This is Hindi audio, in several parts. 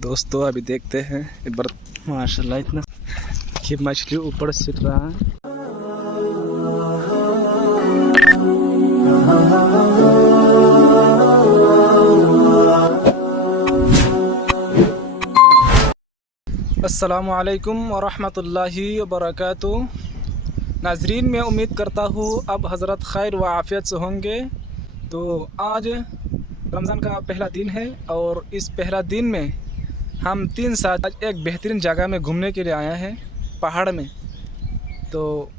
दोस्तों अभी देखते हैं एक बार। माशाल्लाह इतना कि मछली ऊपर सिट रहा है। अस्सलामु अलैकुम वरहमतुल्लाहि वबरकातुहू। नाजरीन, मैं उम्मीद करता हूँ अब हज़रत खैर व आफ़ियत से होंगे। तो आज रमज़ान का पहला दिन है और इस पहला दिन में हम 3 साथ एक बेहतरीन जगह में घूमने के लिए आए हैं, पहाड़ में। तो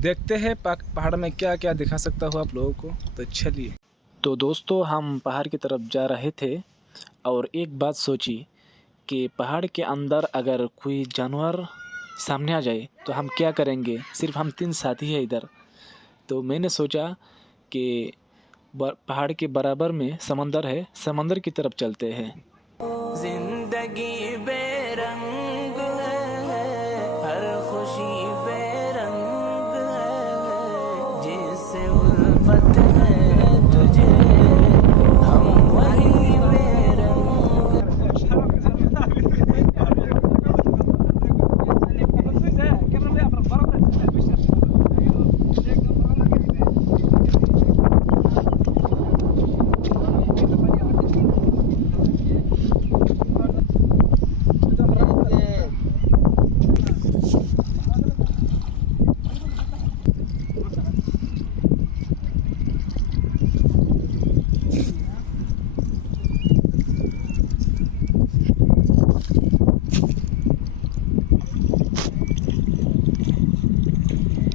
देखते हैं पहाड़ में क्या क्या दिखा सकता हूँ आप लोगों को। तो चलिए। तो दोस्तों हम पहाड़ की तरफ जा रहे थे और एक बात सोची कि पहाड़ के अंदर अगर कोई जानवर सामने आ जाए तो हम क्या करेंगे। सिर्फ हम 3 साथी हैं इधर। तो मैंने सोचा कि पहाड़ के बराबर में समंदर है, समंदर की तरफ चलते हैं। जिंदगी बेरंग है, हर खुशी बेरंग है, जिससे उल्फत है तुझे हम वही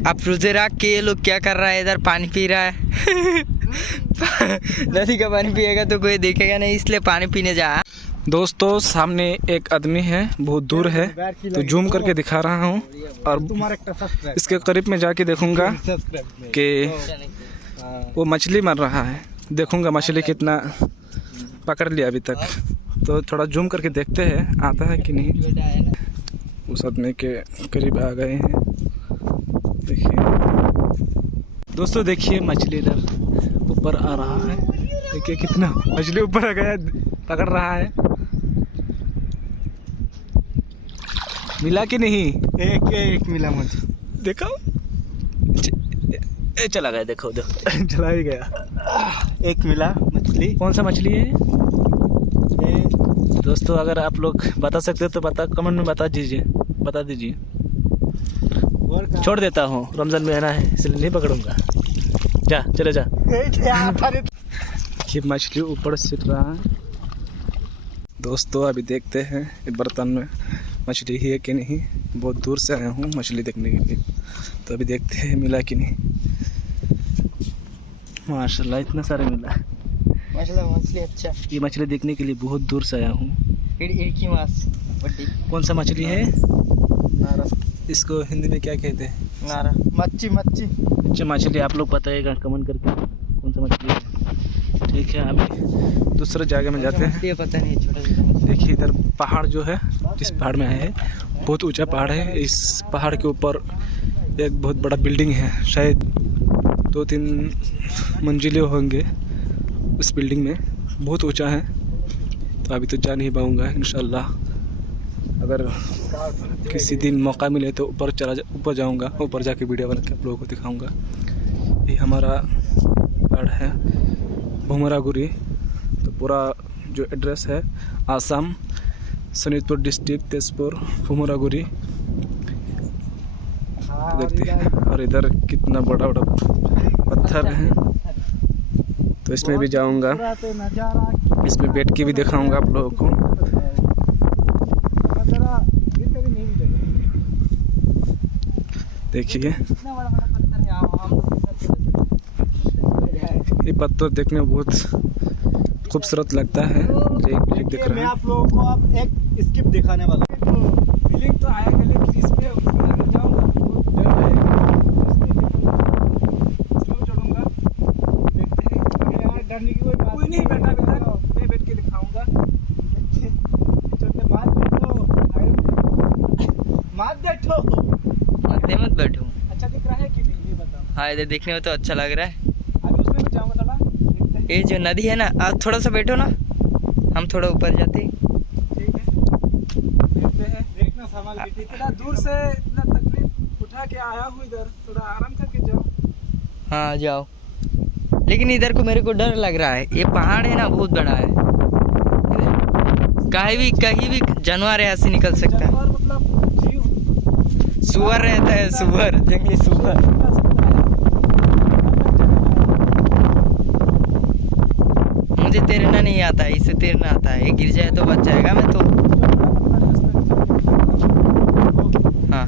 आप रोजे रख के ये लोग क्या कर रहा है, इधर पानी पी रहा है। नदी का पानी पिएगा तो कोई देखेगा नहीं, इसलिए पानी पीने जा। दोस्तों सामने एक आदमी है, बहुत दूर है, तो जूम करके दिखा रहा हूँ और इसके करीब में जाके देखूंगा कि वो मछली मार रहा है। देखूंगा मछली कितना पकड़ लिया अभी तक। तो थोड़ा जूम करके देखते हैं आता है कि नहीं। उस आदमी के करीब आ गए हैं। देखिए दोस्तों, देखिए मछली इधर ऊपर आ रहा है। देखिए कितना मछली ऊपर आ गया, पकड़ रहा है। मिला कि नहीं? एक मिला मुझे। देखो चला गया, देखो चला ही गया। एक मिला मछली। कौन सा मछली है दोस्तों? अगर आप लोग बता सकते हो तो कमेंट में बता दीजिए। छोड़ देता हूँ, रमजान में आना है इसलिए नहीं पकड़ूंगा। चले जा। ये मछली ऊपर सिट रहा है। दोस्तों अभी देखते हैं एक बर्तन में मछली ही है कि नहीं। बहुत दूर से आया हूँ मछली देखने के लिए। तो अभी देखते हैं मिला कि नहीं। माशाल्लाह इतना सारा मिला। माशाल्लाह मछली अच्छा। ये मछली देखने के लिए बहुत दूर से आया हूँ। कौन सा मछली है? नारा। इसको हिंदी में क्या कहते हैं? नारा। मच्छी। अच्छा मछली आप लोग बताइएगा कमेंट करके कौन सा मछली है। ठीक है, अभी दूसरे जगह में जाते हैं। ये पता नहीं, छोटा। देखिए इधर पहाड़ जो है, जिस पहाड़ में आए हैं बहुत ऊंचा पहाड़ है। इस पहाड़ के ऊपर एक बहुत बड़ा बिल्डिंग है, शायद 2-3 मंजिलें होंगे उस बिल्डिंग में। बहुत ऊंचा है, तो अभी तो जा नहीं पाऊँगा। इंशाल्लाह अगर किसी दिन मौका मिले तो ऊपर जाऊंगा। ऊपर जाके वीडियो बना के आप लोगों को दिखाऊंगा। ये हमारा पहाड़ है भुमरागुरी। तो पूरा जो एड्रेस है आसाम, शोनितपुर डिस्ट्रिक्ट, तेजपुर, भुमरागुरी। देखते हैं। और इधर कितना बड़ा पत्थर है, तो इसमें भी जाऊंगा। इसमें बैठ के भी दिखाऊंगा आप लोगों को। देखिए ये पत्थर देखने में बहुत खूबसूरत लगता है। एक दिख रहा है। मैं आप लोगों को अब एक स्किप दिखाने वाला हूँ। फीलिंग तो आया कि लेकिन इसमें जाऊंगा डरने की कोई नहीं बैठा अभी तक। मैं बैठ के दिखाऊंगा। मत बैठो। मत बैठो। अच्छा दिख रहा है कि नहीं ये हाँ इधर देखने में तो अच्छा लग रहा है। अभी उसमें भी जाऊंगा थोड़ा, देखते हैं। ये जो नदी है ना, आप थोड़ा सा बैठो ना, हम थोड़ा ऊपर जाते हैं। ठीक है, देखते हैं। देखना सामान भी इतना दूर से इतना तकलीफ उठा के आया हूँ इधर, थोड़ा आराम करके जाओ। हाँ जाओ, लेकिन इधर को मेरे को डर लग रहा है। ये पहाड़ है ना बहुत बड़ा है, कहीं भी जानवर यहाँ से निकल सकता है। जानवर मतलब जीव, सुअर रहता है, सुअर, जंगली सुअर। मुझे तैरना नहीं आता है, इसे तैरना आता है। ये गिर जाए तो बच जाएगा मैं तो। हाँ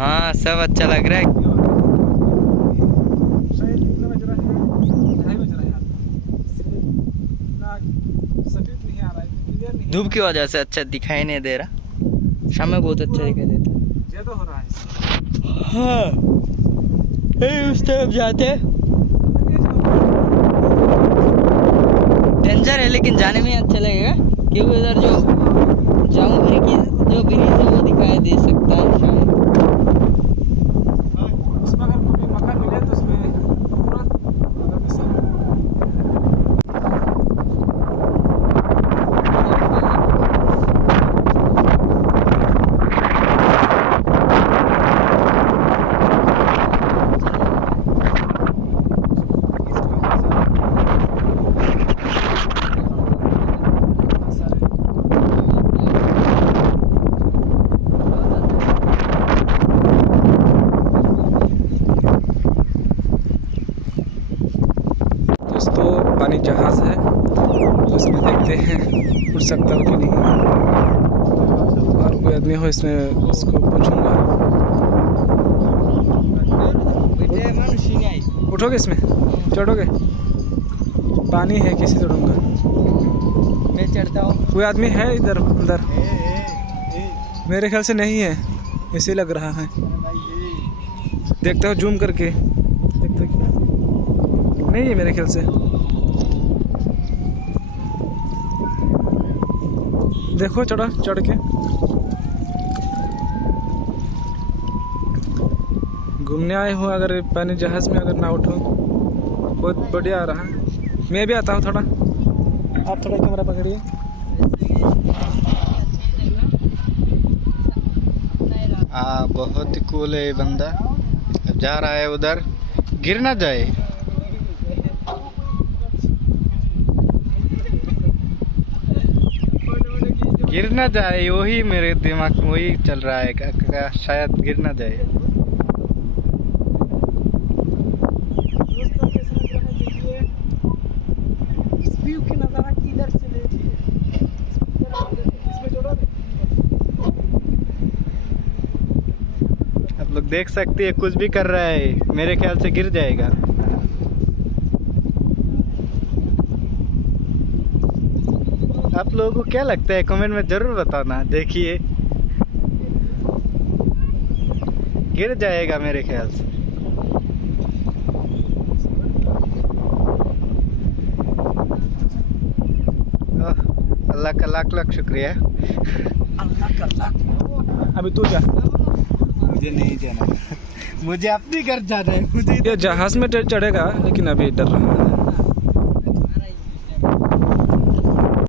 हाँ सब अच्छा लग रहा है। शायद कितना बज रहा है, 2:30 बज रहा है, इसलिए इतना सटीक नहीं आ रहा है, क्लियर नहीं। धूप की वजह से अच्छा दिखाई नहीं दे रहा, शाम में बहुत अच्छा दिखाई देता है। ज्यादा हो रहा है। हाँ उस तरफ जाते हैं। डेंजर है लेकिन जाने में अच्छा लगेगा, क्योंकि उधर जो जामुन की जो ब्रिज है वो दिखाई दे सकता है शायद। उसमें अगर कोई मकान मिले तो उसमें तुरंत पानी जहाज़ है, उसमें देखते हैं उड़ सकता हो कि नहीं, और कोई आदमी हो इसमें उसको पूछूंगा। उठोगे इसमें, चढ़ोगे? पानी है, कैसे चढ़ूंगा? मैं चढ़ता हूँ। कोई आदमी है इधर अंदर? मेरे ख्याल से नहीं है, ऐसे लग रहा है। देखता हूँ जूम करके, देखता हूँ नहीं है मेरे ख्याल से। देखो चढ़ के घूमने आए हो, अगर पानी जहाज में अगर ना उठो, बहुत बढ़िया आ रहा है। मैं भी आता हूँ थोड़ा, आप थोड़ा कैमरा पकड़िए। बहुत ही कूल है ये बंदा, अब जा रहा है उधर, गिर ना जाए। गिर ना जाए, वही मेरे दिमाग में वही चल रहा है, शायद गिर ना जाए। आप लोग देख सकते हैं कुछ भी कर रहा है, मेरे ख्याल से गिर जाएगा। आप लोगों को क्या लगता है कमेंट में जरूर बताना। देखिए गिर जाएगा मेरे ख्याल से। अल्लाह का लाख लाख शुक्रिया। अल्लाह का लाख। अभी तू जा, मुझे नहीं जाना, मुझे अपनी घर जाना है। मुझे ये जहाज में चढ़ेगा, लेकिन अभी डर रहा है।